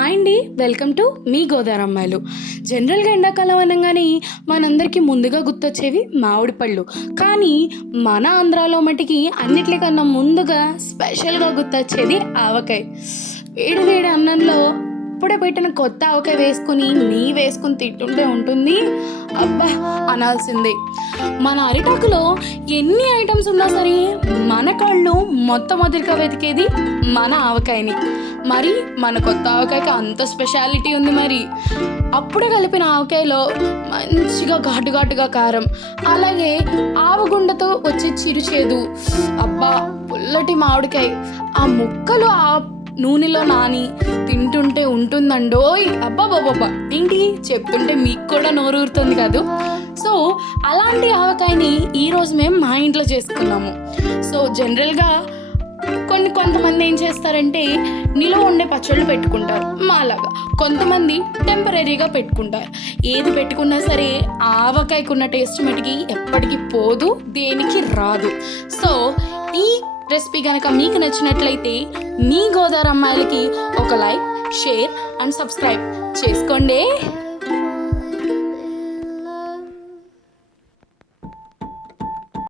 Hi అండి, welcome to me Godavari అమ్మాయిలు. జనరల్గా ఎండాకాలం అనగానే మనందరికీ ముందుగా గుర్తొచ్చేవి మామిడి పళ్ళు. కానీ మన ఆంధ్రాలో మటుకి అన్నిటికన్నా ముందుగా స్పెషల్గా గుర్తొచ్చేది ఆవకాయ. వేడి వేడి అన్నంలో ఇప్పుడే పెట్టిన కొత్త ఆవకాయ వేసుకుని నెయ్యి వేసుకుని తింటుంటే ఉంటుంది అబ్బా అనాల్సిందే. మన అరిటాకులో ఎన్ని ఐటమ్స్ ఉన్నా సరే మన కళ్ళు మొట్టమొదటిగా వెతికేది మన ఆవకాయని. మరి మన కొత్త ఆవకాయకి అంత స్పెషాలిటీ ఉంది. మరి అప్పుడే కలిపిన ఆవకాయలో మంచిగా ఘాటు ఘాటుగా కారం, అలాగే ఆవగుండతో వచ్చే చిరుచేదు, అబ్బా పుల్లటి మామిడికాయ ఆ ముక్కలు ఆ నూనెలో నాని తింటుంటే ఉంటుందండోయ్. అబ్బాబాబా ఏంటి చెప్తుంటే మీకు కూడా నోరూరుతుంది కాదు. సో అలాంటి ఆవకాయని ఈరోజు మేము మా ఇంట్లో చేసుకున్నాము. సో జనరల్గా కొంతమంది ఏం చేస్తారంటే నిలువ ఉండే పచ్చళ్ళు పెట్టుకుంటారు మాలాగా. కొంతమంది టెంపరీగా పెట్టుకుంటారు. ఏది పెట్టుకున్నా సరే ఆవకాయకున్న టేస్ట్ మటుకి ఎప్పటికీ పోదు, దేనికి రాదు. సో ఈ రెసిపీ కనుక మీకు నచ్చినట్లయితే మీ గోదావరి అమ్మాయిలకి ఒక లైక్, షేర్ అండ్ సబ్స్క్రైబ్ చేసుకోండి.